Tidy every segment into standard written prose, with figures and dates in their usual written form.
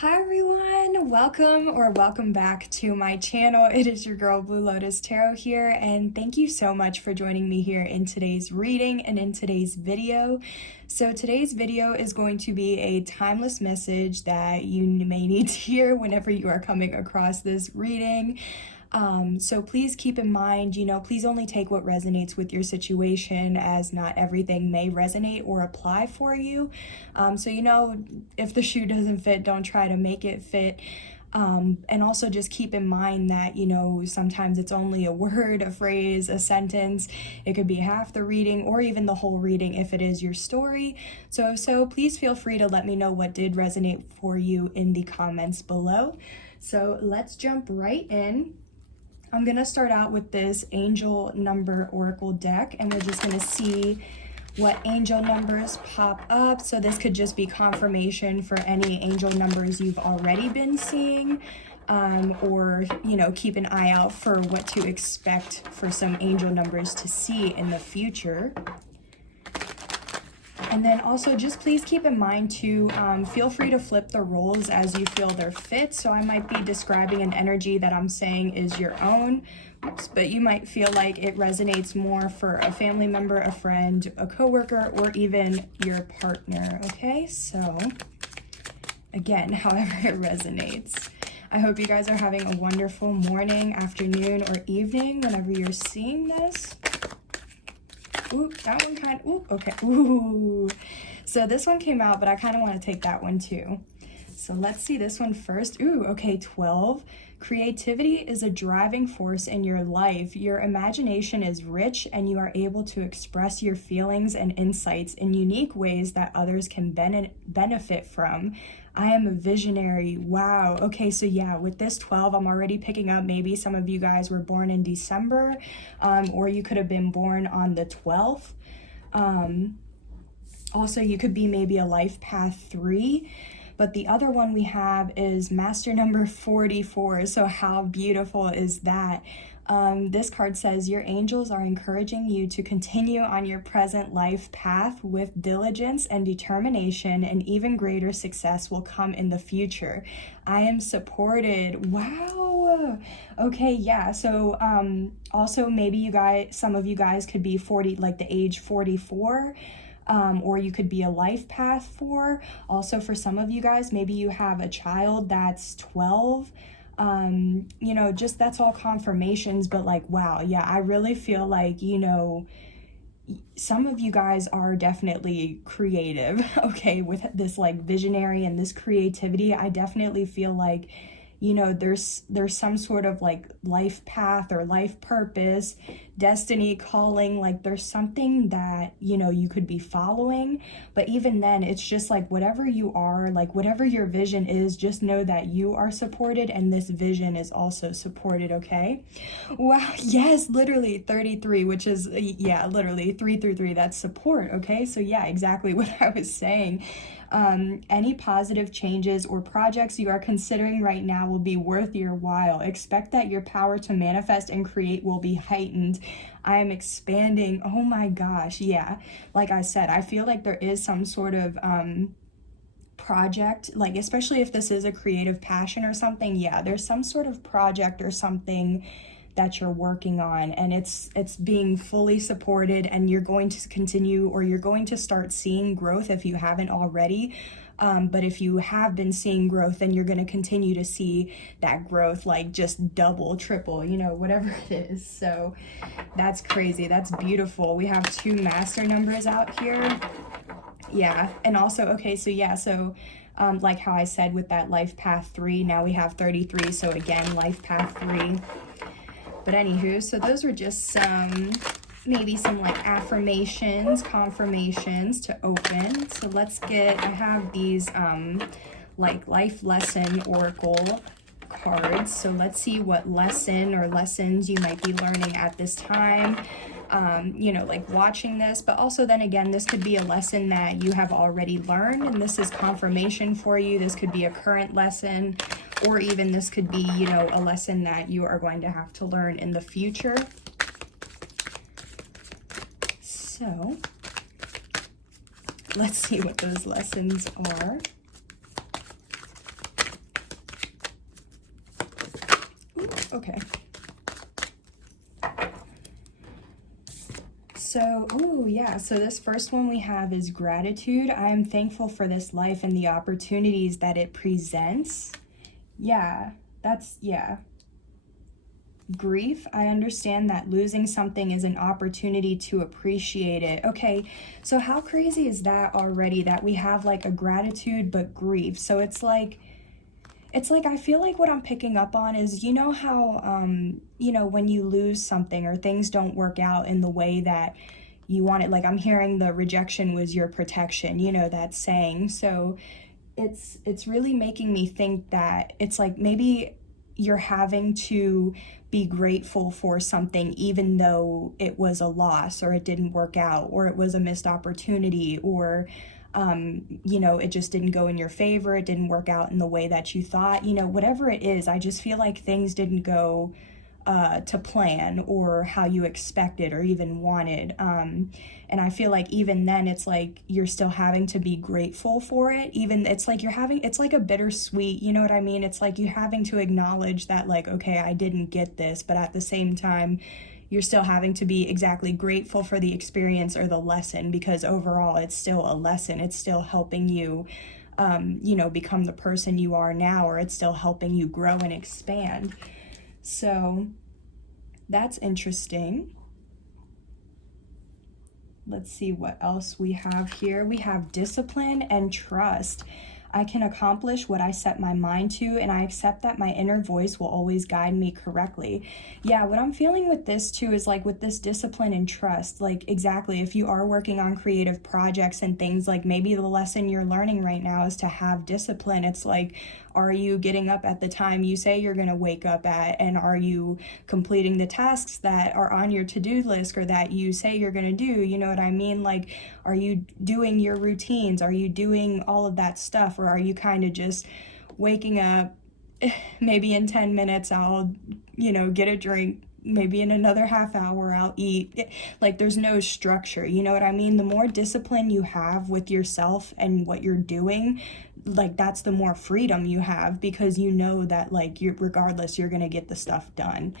Hi everyone, welcome back to my channel. It is your girl Blue Lotus Tarot here, and thank you so much for joining me here in today's reading and in today's video. So today's video is going to be a timeless message that you may need to hear whenever you are coming across this reading. So please keep in mind, please only take what resonates with your situation, as not everything may resonate or apply for you. If the shoe doesn't fit, don't try to make it fit. And also just keep in mind that, sometimes it's only a word, a phrase, a sentence. It could be half the reading or even the whole reading if it is your story. So please feel free to let me know what did resonate for you in the comments below. So let's jump right in. I'm going to start out with this angel number oracle deck, and we're just going to see what angel numbers pop up. So this could just be confirmation for any angel numbers you've already been seeing, or, keep an eye out for what to expect for some angel numbers to see in the future. And then also just please keep in mind to feel free to flip the roles as you feel they're fit. So I might be describing an energy that I'm saying is your own, but you might feel like it resonates more for a family member, a friend, a coworker, or even your partner. Okay, so again, however it resonates. I hope you guys are having a wonderful morning, afternoon, or evening whenever you're seeing this. Ooh, that one okay. Ooh. So this one came out, but I kind of want to take that one too. So let's see this one first. Ooh, okay, 12. Creativity is a driving force in your life. Your imagination is rich and you are able to express your feelings and insights in unique ways that others can benefit from. I am a visionary. Wow. Okay, so yeah, with this 12, I'm already picking up maybe some of you guys were born in December, or you could have been born on the 12th. Also, you could be maybe a life path 3. But the other one we have is master number 44. So how beautiful is that? This card says your angels are encouraging you to continue on your present life path with diligence and determination, and even greater success will come in the future. I am supported. Wow. Okay, yeah. So also maybe some of you guys could be 40, like the age 44. Or you could be a life path 4. Also, for some of you guys, maybe you have a child that's 12. Just that's all confirmations, but like, wow, yeah, I really feel like, some of you guys are definitely creative, okay, with this like visionary and this creativity. I definitely feel like, there's some sort of like life path or life purpose, destiny, calling, like there's something that, you could be following. But even then, it's just like whatever you are, like whatever your vision is, just know that you are supported and this vision is also supported, okay? Wow, yes, literally 33, which is, yeah, literally 3 through 3, that's support, okay? So yeah, exactly what I was saying. Any positive changes or projects you are considering right now will be worth your while. Expect that your power to manifest and create will be heightened. I am expanding. Oh my gosh, yeah. Like I said, I feel like there is some sort of project, like especially if this is a creative passion or something, yeah, there's some sort of project or something that you're working on, and it's being fully supported, and you're going to continue, or you're going to start seeing growth if you haven't already. But if you have been seeing growth, then you're going to continue to see that growth, like just double, triple, whatever it is. So that's crazy. That's beautiful. We have 2 master numbers out here. Yeah. And also, okay, so yeah, so like how I said with that life path 3, now we have 33. So again, life path 3. But anywho, so those were just maybe some like affirmations, confirmations to open. So let's I have these like life lesson oracle cards. So let's see what lesson or lessons you might be learning at this time, like watching this. But also then again, this could be a lesson that you have already learned, and this is confirmation for you. This could be a current lesson, or even this could be, a lesson that you are going to have to learn in the future. So let's see what those lessons are. Okay. So, oh yeah, so this first one we have is gratitude. I am thankful for this life and the opportunities that it presents. Yeah, yeah. Grief, I understand that losing something is an opportunity to appreciate it. Okay, so how crazy is that already, that we have like a gratitude but grief? So it's like I feel like what I'm picking up on is, you know how you know, when you lose something or things don't work out in the way that you want it, like I'm hearing the rejection was your protection, you know, that saying. So it's really making me think that it's like maybe you're having to be grateful for something even though it was a loss or it didn't work out or it was a missed opportunity or you know, it just didn't go in your favor, it didn't work out in the way that you thought, you know, whatever it is. I just feel like things didn't go to plan or how you expected or even wanted. And I feel like even then it's like you're still having to be grateful for it. Even it's like it's like a bittersweet, you know what I mean? It's like you having to acknowledge that like, okay, I didn't get this, but at the same time, you're still having to be exactly grateful for the experience or the lesson, because overall it's still a lesson. It's still helping you, you know, become the person you are now, or it's still helping you grow and expand. So that's interesting. Let's see what else we have here. We have discipline and trust. I can accomplish what I set my mind to, and I accept that my inner voice will always guide me correctly. Yeah, what I'm feeling with this too is like with this discipline and trust, like exactly, if you are working on creative projects and things, like maybe the lesson you're learning right now is to have discipline. It's like, are you getting up at the time you say you're going to wake up at? And are you completing the tasks that are on your to-do list or that you say you're going to do? You know what I mean? Like, are you doing your routines? Are you doing all of that stuff? Or are you kind of just waking up, maybe in 10 minutes I'll, you know, get a drink, maybe in another half hour I'll eat. Like there's no structure, you know what I mean? The more discipline you have with yourself and what you're doing, like that's the more freedom you have, because you know that like regardless you're gonna get the stuff done.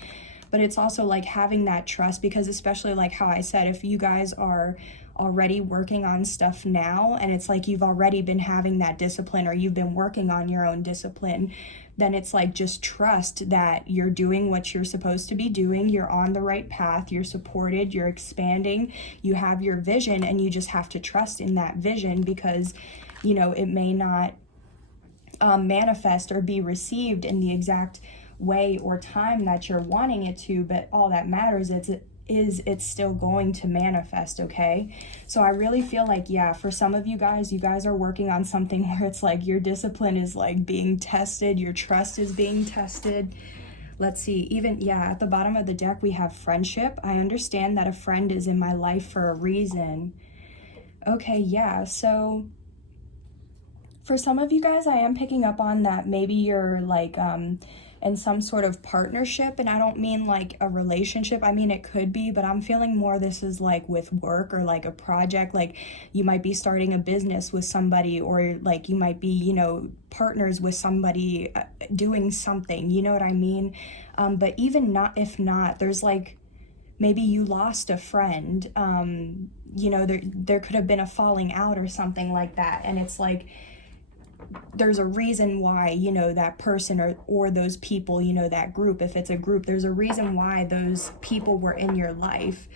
But it's also like having that trust, because especially like how I said, if you guys are already working on stuff now and it's like you've already been having that discipline or you've been working on your own discipline, then it's like just trust that you're doing what you're supposed to be doing, you're on the right path, you're supported, you're expanding, you have your vision, and you just have to trust in that vision, because you know it may not manifest or be received in the exact way or time that you're wanting it to, but all that matters is it's still going to manifest, okay? So I really feel like, yeah, for some of you guys are working on something where it's like your discipline is like being tested, your trust is being tested. Let's see, even, yeah, at the bottom of the deck we have friendship. I understand that a friend is in my life for a reason. Okay, yeah, so for some of you guys, I am picking up on that maybe you're like in some sort of partnership, and I don't mean like a relationship, I mean it could be, but I'm feeling more this is like with work or like a project, like you might be starting a business with somebody, or like you might be, you know, partners with somebody doing something, you know what I mean? But even not, if not, there's like maybe you lost a friend, you know, there could have been a falling out or something like that, and it's like there's a reason why, you know, that person or those people, you know, that group, if it's a group, there's a reason why those people were in your life.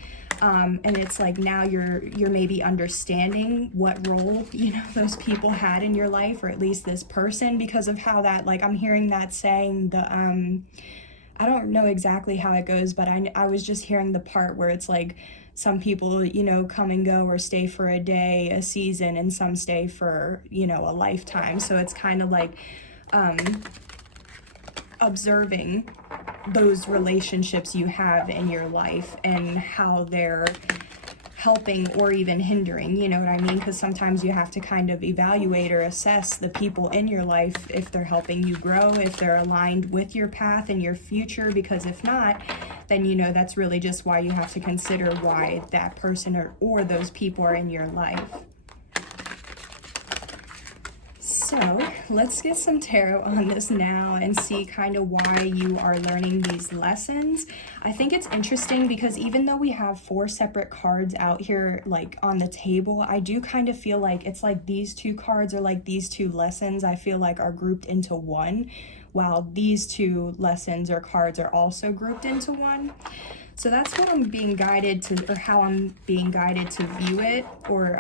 And it's like now you're maybe understanding what role, you know, those people had in your life, or at least this person, because of how that, like I'm hearing that saying, I don't know exactly how it goes, but I was just hearing the part where it's like some people, you know, come and go or stay for a day, a season, and some stay for, you know, a lifetime. So it's kind of like observing those relationships you have in your life and how they're helping or even hindering, you know what I mean? Because sometimes you have to kind of evaluate or assess the people in your life, if they're helping you grow, if they're aligned with your path and your future, because if not, then you know that's really just why you have to consider why that person or those people are in your life. So let's get some tarot on this now and see kind of why you are learning these lessons. I think it's interesting because even though we have 4 separate cards out here like on the table, I do kind of feel like it's like these 2 cards are like these 2 lessons I feel like are grouped into one, while these 2 lessons or cards are also grouped into one. So that's what I'm being guided to, or how I'm being guided to view it or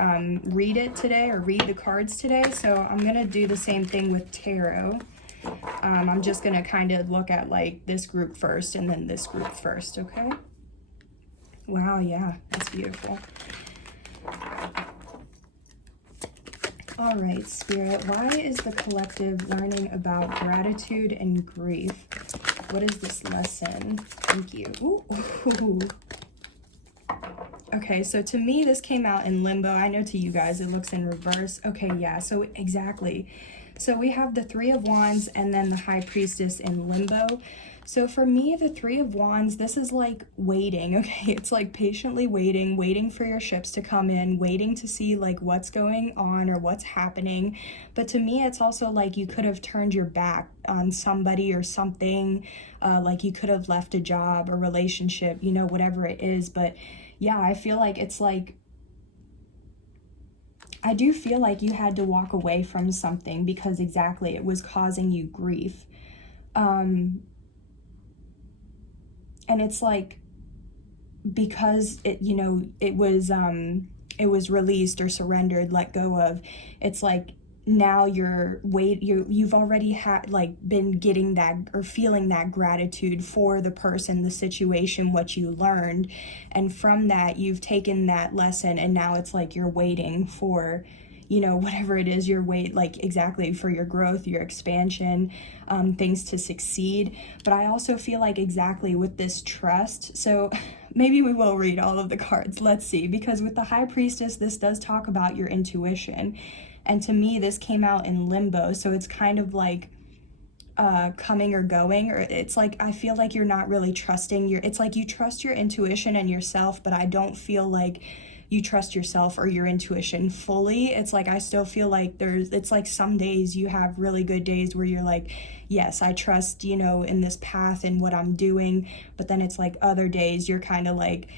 read it today, or read the cards today. So I'm going to do the same thing with tarot. I'm just going to kind of look at like this group first and then this group first, okay? Wow, yeah, that's beautiful. All right, Spirit, why is the collective learning about gratitude and grief? What is this lesson? Thank you. Ooh. Okay, so to me, this came out in limbo. I know to you guys, it looks in reverse. Okay, yeah, so exactly. So we have the 3 of Wands and then the High Priestess in limbo. So for me, the 3 of Wands, this is like waiting, okay? It's like patiently waiting for your ships to come in, waiting to see like what's going on or what's happening. But to me, it's also like you could have turned your back on somebody or something, like you could have left a job or relationship, you know, whatever it is. But yeah, I feel like it's like, I do feel like you had to walk away from something because exactly it was causing you grief. And it's like, because it, you know, it was released or surrendered, let go of, it's like now you've already had like been getting that or feeling that gratitude for the person, the situation, what you learned. And from that, you've taken that lesson and now it's like you're waiting for, you know, whatever it is, like exactly for your growth, your expansion, things to succeed. But I also feel like exactly with this trust, so maybe we will read all of the cards. Let's see, because with the High Priestess, this does talk about your intuition. And to me, this came out in limbo. So it's kind of like coming or going, or it's like, I feel like you're not really trusting it's like you trust your intuition and yourself, but I don't feel like you trust yourself or your intuition fully. It's like I still feel like it's like some days you have really good days where you're like, yes, I trust, you know, in this path and what I'm doing. But then it's like other days you're kind of like,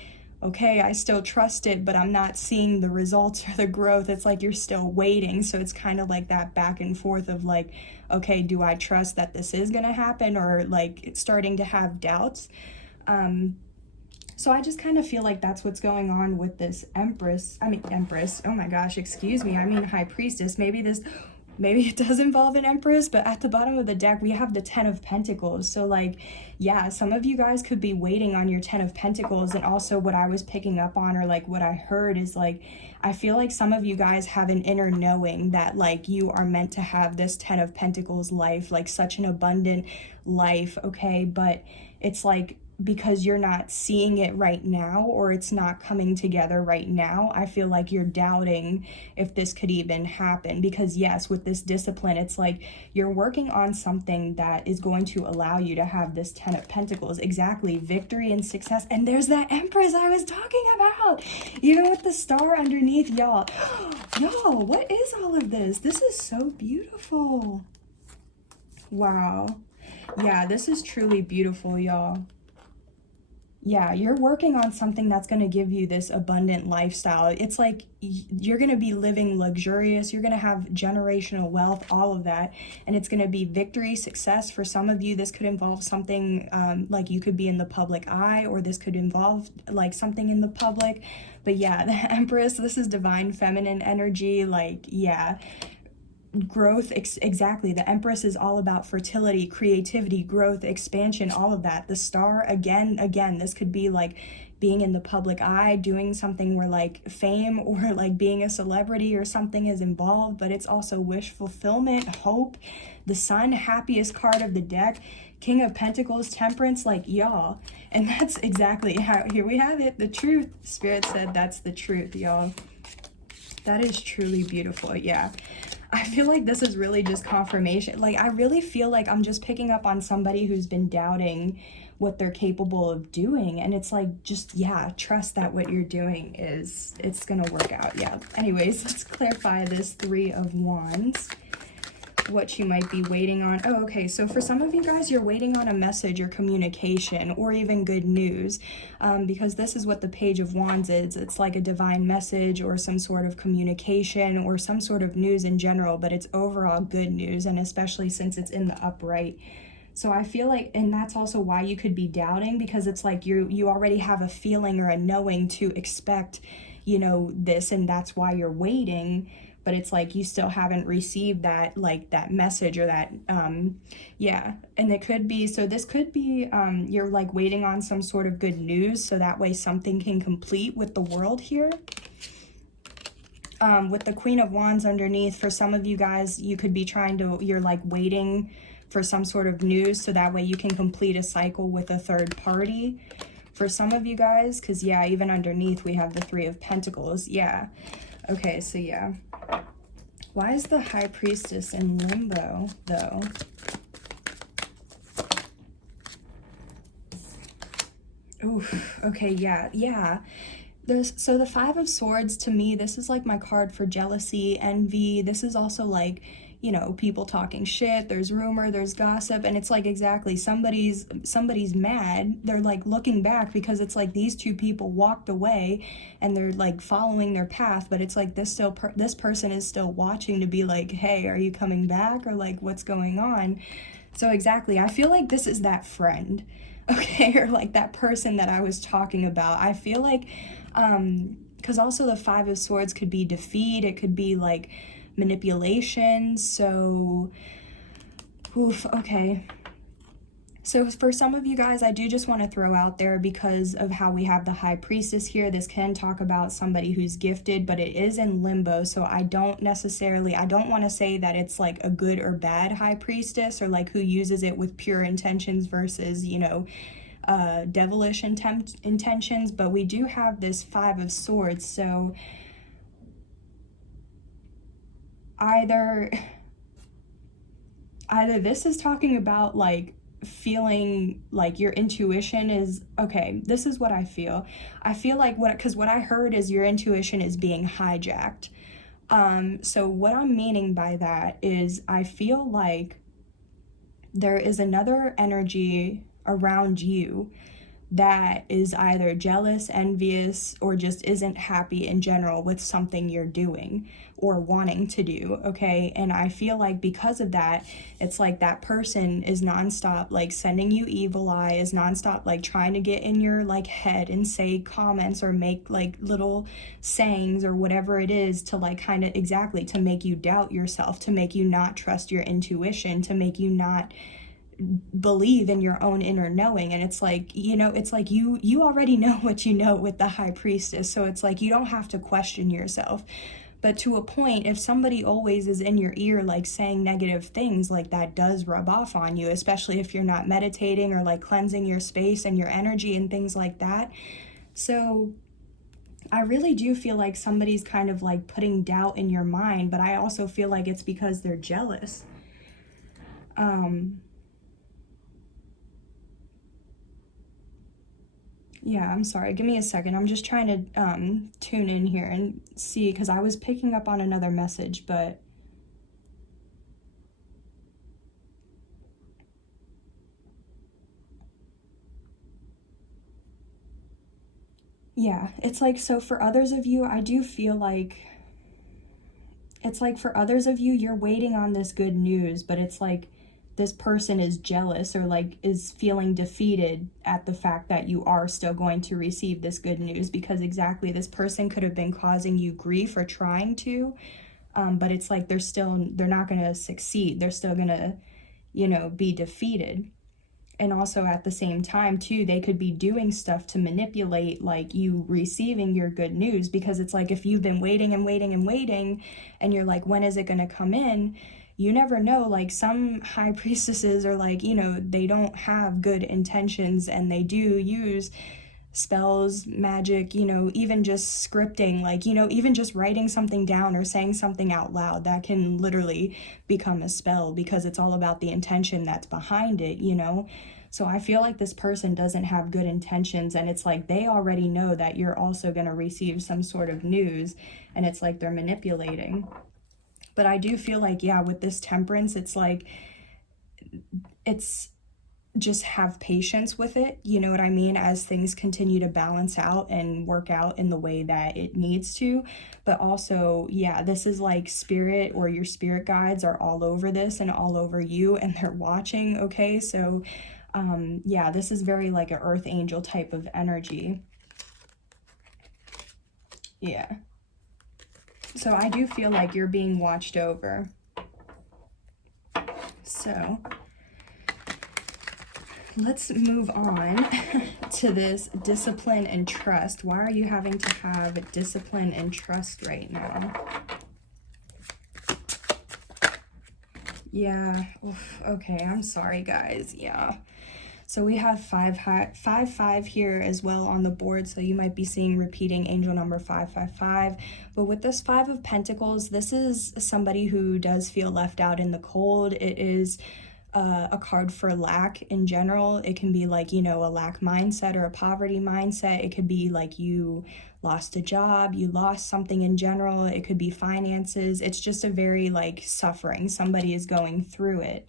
okay, I still trust it, but I'm not seeing the results or the growth. It's like you're still waiting. So it's kind of like that back and forth of like, okay, do I trust that this is going to happen, or like it's starting to have doubts? So I just kind of feel like that's what's going on with this Empress, oh my gosh, excuse me, High Priestess. Maybe it does involve an Empress, but at the bottom of the deck, we have the 10 of Pentacles. So like, yeah, some of you guys could be waiting on your 10 of Pentacles. And also what I was picking up on, or like what I heard is like, I feel like some of you guys have an inner knowing that like you are meant to have this 10 of Pentacles life, like such an abundant life, okay? But it's like, because you're not seeing it right now, or it's not coming together right now, I feel like you're doubting if this could even happen. Because yes, with this discipline, it's like you're working on something that is going to allow you to have this 10 of Pentacles, exactly, victory and success. And there's that Empress I was talking about, even with the star underneath. Y'all, what is all of this? This is so beautiful. Wow. Yeah, this is truly beautiful, y'all. Yeah, you're working on something that's going to give you this abundant lifestyle. It's like you're going to be living luxurious. You're going to have generational wealth, all of that. And it's going to be victory, success. For some of you, this could involve something like you could be in the public eye, or this could involve like something in the public. But yeah, the Empress, this is divine feminine energy. Like, yeah. Growth, exactly. The Empress is all about fertility, creativity, growth, expansion, all of that. The star, again, this could be like being in the public eye, doing something where like fame or like being a celebrity or something is involved, but it's also wish fulfillment, hope. The Sun, happiest card of the deck, King of Pentacles, Temperance, like y'all. And that's exactly how, here we have it, the truth. Spirit said that's the truth, y'all. That is truly beautiful, yeah. I feel like this is really just confirmation. Like, I really feel like I'm just picking up on somebody who's been doubting what they're capable of doing. And it's like, just, yeah, trust that what you're doing it's going to work out. Yeah. Anyways, let's clarify this 3 of Wands. what you might be waiting on. Oh, okay, so for some of you guys, you're waiting on a message or communication or even good news, because this is what the Page of Wands is. It's like a divine message or some sort of communication or some sort of news in general, but it's overall good news, and especially since it's in the upright. So I feel like, and that's also why you could be doubting, because it's like you already have a feeling or a knowing to expect, you know, this, and that's why you're waiting. But it's like you still haven't received that, like, that message or that, yeah. And it could be, so this could be, you're like waiting on some sort of good news, so that way something can complete with the world here. With the Queen of Wands underneath, for some of you guys, you could be trying to, you're like waiting for some sort of news, so that way you can complete a cycle with a third party. For some of you guys, because yeah, even underneath we have the Three of Pentacles, yeah. Okay, so yeah. Why is the High Priestess in limbo, though? Oof, okay, yeah. So the Five of Swords, to me, this is like my card for jealousy, envy. This is also like, you know, people talking shit, there's rumor, there's gossip, and it's like exactly somebody's mad. They're like looking back because it's like these two people walked away and they're like following their path, but it's like this person is still watching to be like, hey, are you coming back, or like what's going on? So exactly, I feel like this is that friend, okay, or like that person that I was talking about. I feel like because also the Five of Swords could be defeat, it could be like manipulation. So oof, okay. So for some of you guys, I do just want to throw out there, because of how we have the High Priestess here, this can talk about somebody who's gifted, but it is in limbo. So I don't want to say that it's like a good or bad High Priestess, or like who uses it with pure intentions versus, you know, devilish intentions. But we do have this Five of Swords. So either this is talking about like feeling like your intuition is okay. This is what I feel like, because what I heard is your intuition is being hijacked. So what I'm meaning by that is I feel like there is another energy around you that is either jealous, envious, or just isn't happy in general with something you're doing or wanting to do, okay? And I feel like because of that, it's like that person is nonstop like sending you evil eye, is nonstop like trying to get in your like head and say comments or make like little sayings or whatever it is to like kind of exactly to make you doubt yourself, to make you not trust your intuition, to make you not believe in your own inner knowing. And it's like, you know, it's like you already know what you know with the High Priestess, so it's like you don't have to question yourself. But to a point, if somebody always is in your ear like saying negative things, like that does rub off on you, especially if you're not meditating or like cleansing your space and your energy and things like that. So I really do feel like somebody's kind of like putting doubt in your mind, but I also feel like it's because they're jealous. Yeah, I'm sorry. Give me a second. I'm just trying to tune in here and see, because I was picking up on another message, but yeah, it's like, so for others of you, I do feel like it's like for others of you, you're waiting on this good news, but it's like this person is jealous or like is feeling defeated at the fact that you are still going to receive this good news, because exactly this person could have been causing you grief or trying to, but it's like they're not going to succeed. They're still going to, you know, be defeated. And also at the same time too, they could be doing stuff to manipulate like you receiving your good news, because it's like if you've been waiting and waiting and waiting and you're like, when is it going to come in? You never know. Like some High Priestesses are like, you know, they don't have good intentions and they do use spells, magic, you know, even just scripting, like, you know, even just writing something down or saying something out loud, that can literally become a spell, because it's all about the intention that's behind it, you know? So I feel like this person doesn't have good intentions, and it's like they already know that you're also going to receive some sort of news, and it's like they're manipulating. But I do feel like, yeah, with this Temperance, it's like, it's just have patience with it, you know what I mean, as things continue to balance out and work out in the way that it needs to. But also, yeah, this is like spirit, or your spirit guides are all over this and all over you, and they're watching, okay? So yeah, this is very like an earth angel type of energy. Yeah. So I do feel like you're being watched over. So let's move on to this discipline and trust. Why are you having to have discipline and trust right now? Yeah. Oof, okay, I'm sorry, guys. Yeah. So we have 5 here as well on the board. So you might be seeing repeating angel number 555. But with this 5 of Pentacles, this is somebody who does feel left out in the cold. It is a card for lack in general. It can be like, you know, a lack mindset or a poverty mindset. It could be like you lost a job, you lost something in general. It could be finances. It's just a very like suffering. Somebody is going through it.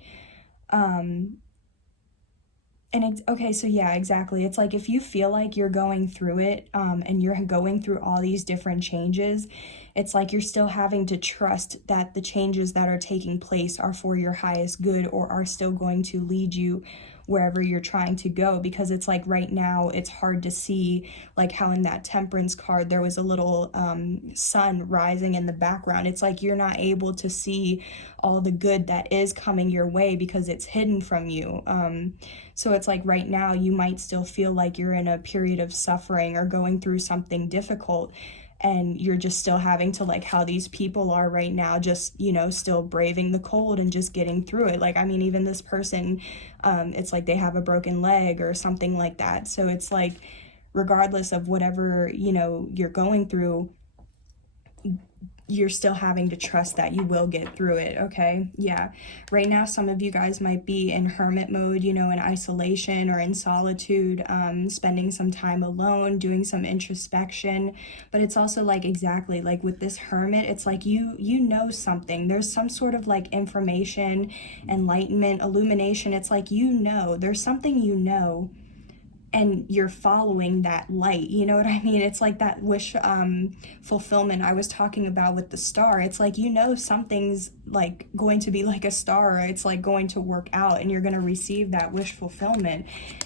And it's okay, so yeah, exactly. It's like if you feel like you're going through it and you're going through all these different changes, it's like you're still having to trust that the changes that are taking place are for your highest good, or are still going to lead you wherever you're trying to go. Because it's like right now it's hard to see, like how in that Temperance card there was a little sun rising in the background. It's like you're not able to see all the good that is coming your way because it's hidden from you. So it's like right now you might still feel like you're in a period of suffering or going through something difficult, and you're just still having to, like how these people are right now, just, you know, still braving the cold and just getting through it. Like, I mean, even this person, it's like they have a broken leg or something like that. So it's like, regardless of whatever, you know, you're going through, you're still having to trust that you will get through it, okay? Yeah. Right now, some of you guys might be in hermit mode, you know, in isolation or in solitude, spending some time alone, doing some introspection. But it's also like, exactly, like with this hermit, it's like you know something. There's some sort of like information, enlightenment, illumination. It's like, you know, there's something you know, and you're following that light, you know what I mean? It's like that wish fulfillment I was talking about with the star. It's like, you know, something's like going to be like a star, or it's like going to work out and you're going to receive that wish fulfillment.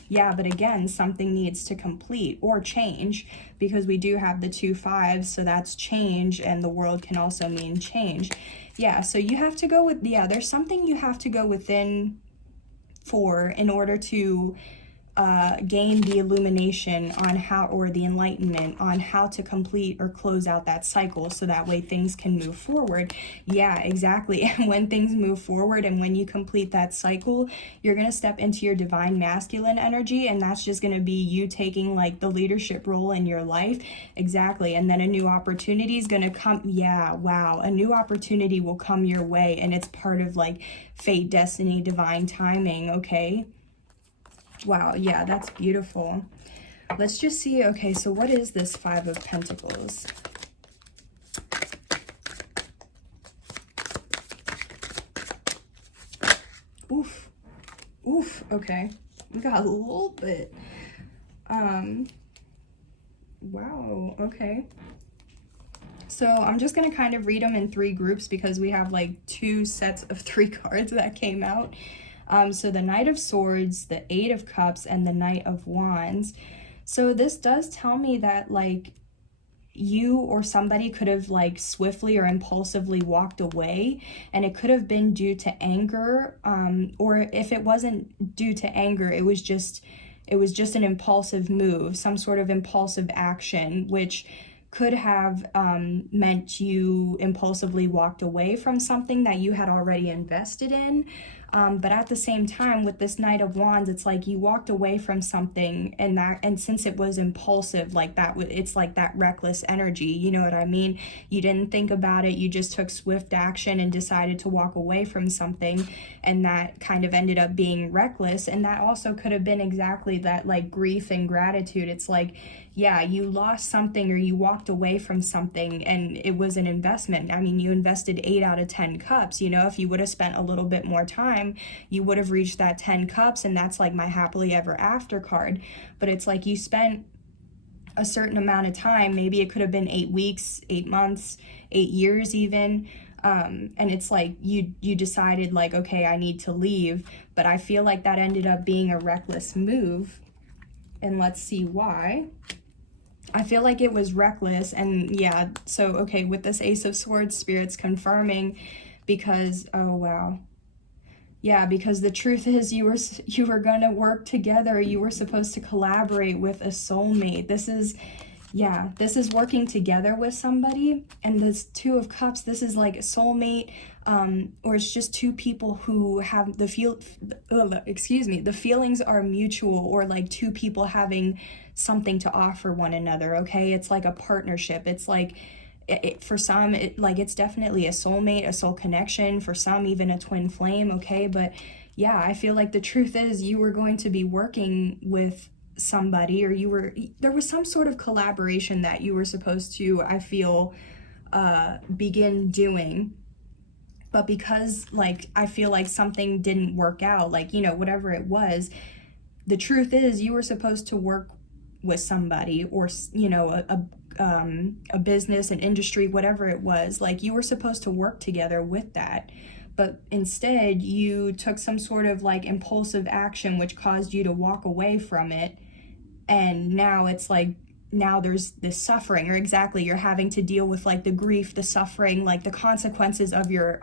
Yeah, but again, something needs to complete or change, because we do have the 2 5s, so that's change, and the world can also mean change. Yeah, so you have to go with, yeah, there's something you have to go within for in order to gain the illumination on how, or the enlightenment on how to complete or close out that cycle, so that way things can move forward. Yeah, exactly. And when things move forward and when you complete that cycle, you're going to step into your divine masculine energy, and that's just going to be you taking like the leadership role in your life. Exactly. And then a new opportunity is going to come. Yeah, wow. A new opportunity will come your way, and it's part of like fate, destiny, divine timing, okay? Wow, yeah, that's beautiful. Let's just see, okay, so what is this 5 of Pentacles? Oof, oof, okay. We got a little bit. Wow, okay. So I'm just going to kind of read them in 3 groups, because we have like 2 sets of 3 cards that came out. So the Knight of Swords, the 8 of Cups, and the Knight of Wands. So this does tell me that like you or somebody could have like swiftly or impulsively walked away, and it could have been due to anger, or if it wasn't due to anger, it was just an impulsive move, some sort of impulsive action, which could have meant you impulsively walked away from something that you had already invested in. But at the same time, with this Knight of Wands, it's like you walked away from something, and since it was impulsive like that, it's like that reckless energy, you know what I mean? You didn't think about it, you just took swift action and decided to walk away from something, and that kind of ended up being reckless. And that also could have been exactly that, like grief and gratitude. It's like, yeah, you lost something or you walked away from something and it was an investment. I mean, you invested 8 out of 10 cups, you know, if you would have spent a little bit more time, you would have reached that 10 cups, and that's like my happily ever after card. But it's like you spent a certain amount of time, maybe it could have been 8 weeks, 8 months, 8 years even, and it's like you decided like, okay, I need to leave. But I feel like that ended up being a reckless move, and let's see why. I feel like it was reckless. And yeah, so okay, with this Ace of Swords, Spirit's confirming, because oh wow, yeah, because the truth is you were gonna work together, you were supposed to collaborate with a soulmate. This is, yeah, this is working together with somebody. And this Two of Cups, this is like a soulmate, or it's just two people who have the feelings are mutual, or like two people having something to offer one another, okay? It's like a partnership. It's like, for some, it's definitely a soulmate, a soul connection. For some, even a twin flame, okay? But yeah, I feel like the truth is you were going to be working with somebody, or there was some sort of collaboration that you were supposed to, I feel, begin doing. But because like I feel like something didn't work out, like, you know, whatever it was, the truth is you were supposed to work with somebody, or, you know, a business, an industry, whatever it was, like you were supposed to work together with that. But instead you took some sort of like impulsive action which caused you to walk away from it. And now it's like, now there's this suffering, or exactly, you're having to deal with like the grief, the suffering, like the consequences of your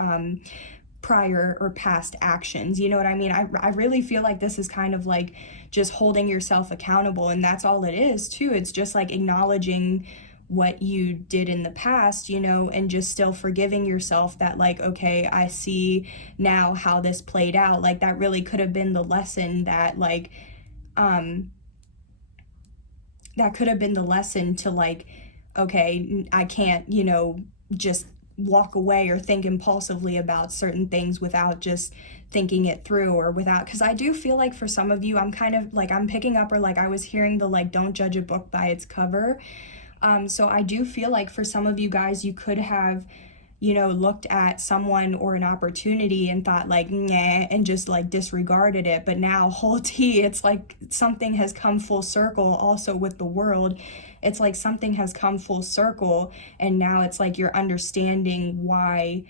prior or past actions, you know what I mean? I really feel like this is kind of like just holding yourself accountable, and that's all it is too. It's just like acknowledging what you did in the past, you know, and just still forgiving yourself that like, okay, I see now how this played out. Like that really could have been the lesson that like, that could have been the lesson to like, okay, I can't, you know, just walk away or think impulsively about certain things without just thinking it through, or without, because I do feel like for some of you, I'm kind of like, I'm picking up, or like I was hearing the like, don't judge a book by its cover. So I do feel like for some of you guys, you could have, you know, looked at someone or an opportunity and thought like, nah, and just like disregarded it. But now, whole tea, it's like something has come full circle also with the world. It's like something has come full circle, and now it's like you're understanding why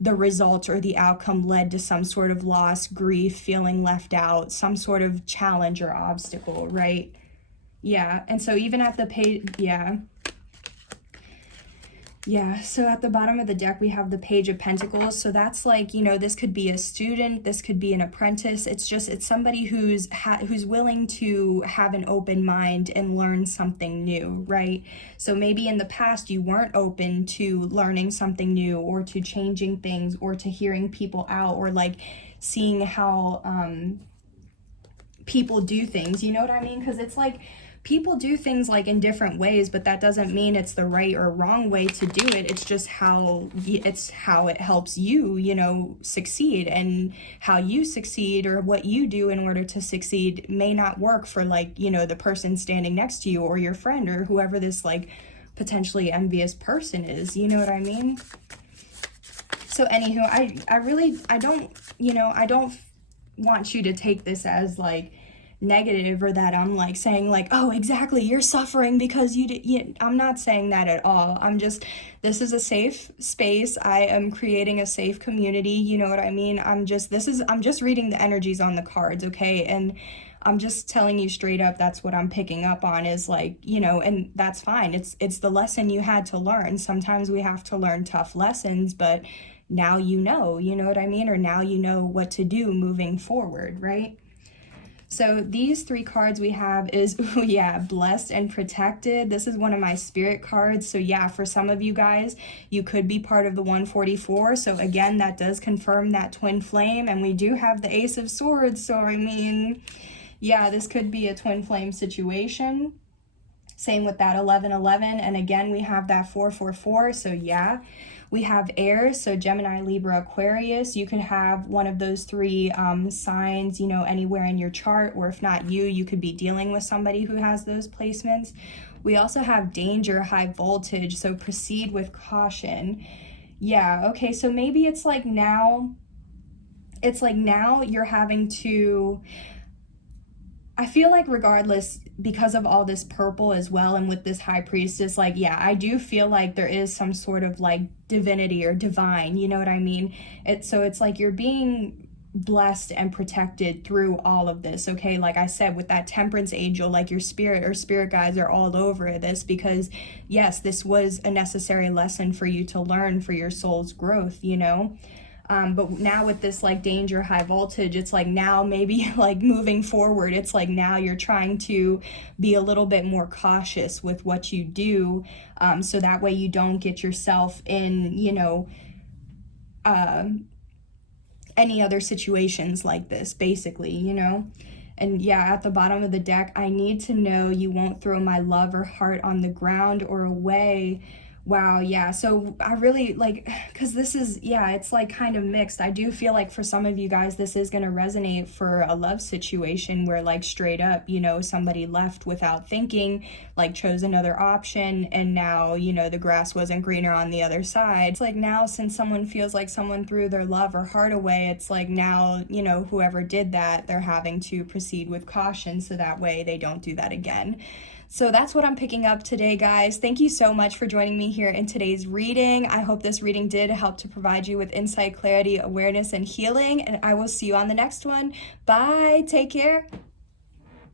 the result or the outcome led to some sort of loss, grief, feeling left out, some sort of challenge or obstacle, right? Yeah, and so even at the page, yeah, so at the bottom of the deck, we have the Page of Pentacles. So that's like, you know, this could be a student, this could be an apprentice. It's just, it's somebody who's willing to have an open mind and learn something new, right? So maybe in the past you weren't open to learning something new, or to changing things, or to hearing people out, or like seeing how people do things, you know what I mean? Because it's like, people do things like in different ways, but that doesn't mean it's the right or wrong way to do it. It's just how it helps you, you know, succeed. And how you succeed, or what you do in order to succeed, may not work for like, you know, the person standing next to you, or your friend, or whoever this like potentially envious person is, you know what I mean? So anywho, I don't want you to take this as like negative, or that I'm like saying like, oh, exactly, you're suffering because you did. I'm not saying that at all. I'm just, this is a safe space. I am creating a safe community, you know what I mean? I'm just reading the energies on the cards, okay? And I'm just telling you straight up, that's what I'm picking up on, is like, you know, and that's fine. It's the lesson you had to learn. Sometimes we have to learn tough lessons, but now you know what I mean? Or now you know what to do moving forward, right? So these 3 cards we have is, oh yeah, blessed and protected. This is one of my spirit cards. So yeah, for some of you guys, you could be part of the 144. So again, that does confirm that twin flame. And we do have the Ace of Swords. So I mean, yeah, this could be a twin flame situation. Same with that 1111. And again, we have that 444. So yeah. We have air, so Gemini, Libra, Aquarius. You could have one of those 3 signs, you know, anywhere in your chart, or if not you, you could be dealing with somebody who has those placements. We also have danger, high voltage, so proceed with caution. Yeah, okay, so maybe it's like now you're having to, I feel like regardless, because of all this purple as well, and with this high priestess, like, yeah, I do feel like there is some sort of like divinity or divine, you know what I mean? So it's like you're being blessed and protected through all of this, okay? Like I said, with that temperance angel, like your spirit or spirit guides are all over this, because yes, this was a necessary lesson for you to learn for your soul's growth, you know? But now with this like danger, high voltage, it's like now maybe like moving forward, it's like now you're trying to be a little bit more cautious with what you do, so that way you don't get yourself in, you know, any other situations like this, basically, you know. And yeah, at the bottom of the deck, I need to know you won't throw my love or heart on the ground or away. Wow, yeah, so I really like, because this is, yeah, it's like kind of mixed. I do feel like for some of you guys, this is going to resonate for a love situation where like straight up, you know, somebody left without thinking, like chose another option, and now, you know, the grass wasn't greener on the other side. It's like now, since someone feels like someone threw their love or heart away, it's like now, you know, whoever did that, they're having to proceed with caution so that way they don't do that again. So that's what I'm picking up today, guys. Thank you so much for joining me here in today's reading. I hope this reading did help to provide you with insight, clarity, awareness, and healing, and I will see you on the next one. Bye. Take care.